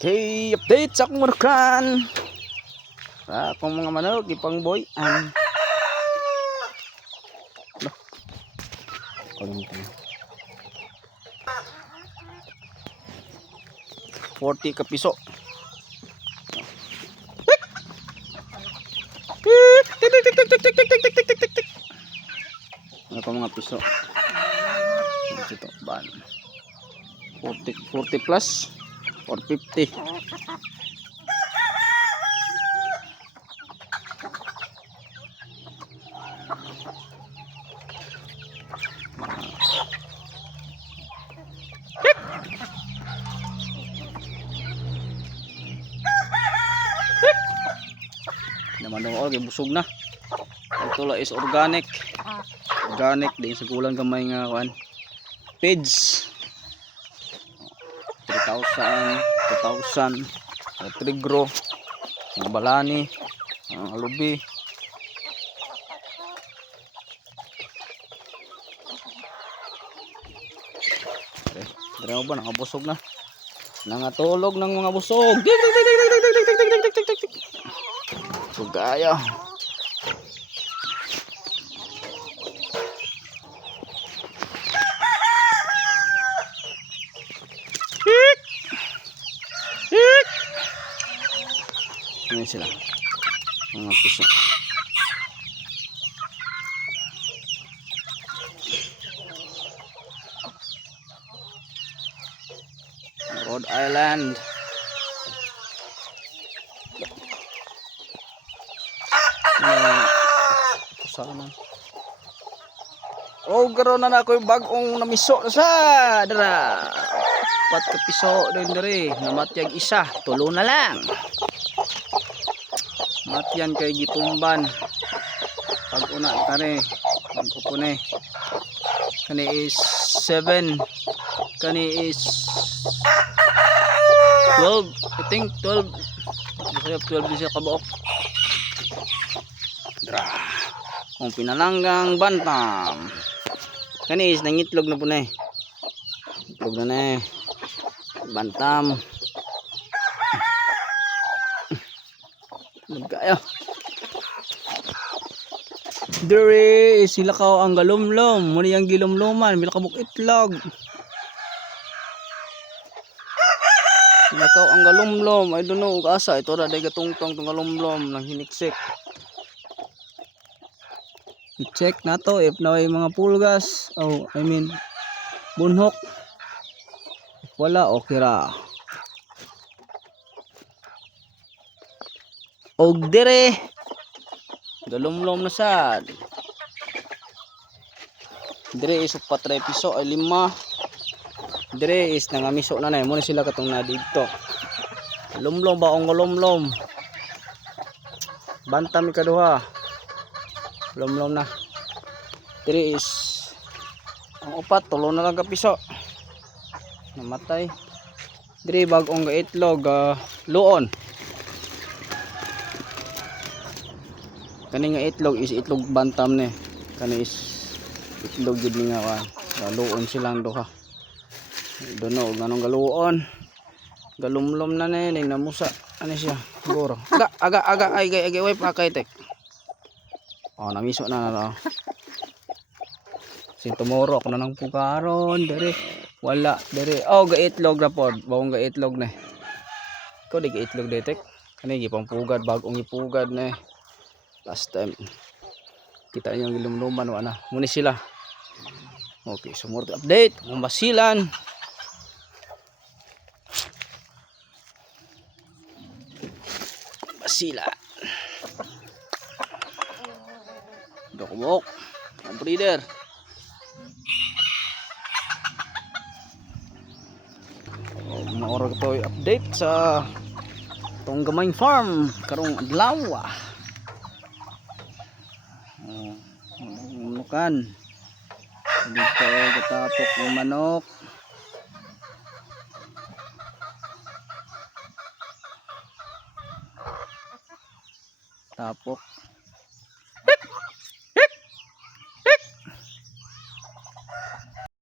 Okay, update sa akong manukan. Sa akong mga manok, ipang boy. Kalimutan. 40 ka piso. Ano pa mga piso? Ito, ban. 40 plus or 50. Naman daw busog na. Ito la is organic din sa kulang gamay nga kuan page 3,000 2,000 trigro mga balani alubi dere ba nakabusog na nangatulog ng mga busog sugaya. Ayan sila mga piso. Rhode Island. Sana. Oh, karon na ako yung bagong namiso na sa dara. 4 ka piso din diri. Namatyag isa, tulo na lang. Matyan kay gitumban. Pag una kani, pagkupune. Kani is 7. Kani is 12. I think 12. Kasi 12 din siya kabuok. Dra. Kung pinalanggang bantam. Kani is nangitlog na po na eh. Itlog na eh. Bantam. Magkaya. Dere sila ka ang galumlom. Muna yung gilumluman. Mila kabuk itlog. Sila ka ang galumlom. I don't know. Asa. Ito na. Day gatungtong itong galumlom. Nang hiniksik. I-check na to. If na may mga pulgas. Oh, I mean. Bunhok. If wala. Okay ra. Og dire galumlom na sad dire is 4 piso ay 5 dire is nangamiso na na mo sila katong na dito lumlom ba ang galumlom bantam ikaduha lumlom na dire is ang upat tulo na lang ka piso namatay dire bagong gaitlog luon. Kani nga itlog is itlog bantam ni. Kani is itlog gid ni nga galuon silang duha. Dono ganong galuon. Galumlom na ni ning namusa. Ano siya? Siguro. Aga ay way pa kay tek. Oh, namiso na na. Sin tomorrow ako na nang pukaron dere. Wala dere. Oh, gaitlog ra pod. Bawong gaitlog ni. Ko di gaitlog detek. Kani gipang pugad bagong ipugad ni. Last time kita yung ilumluman wala muna sila. Okay, so more update ng basilan dokumok ang breeder mga oras ko update sa tong gamay farm karong adlaw manukan dito katapok ng manok tapok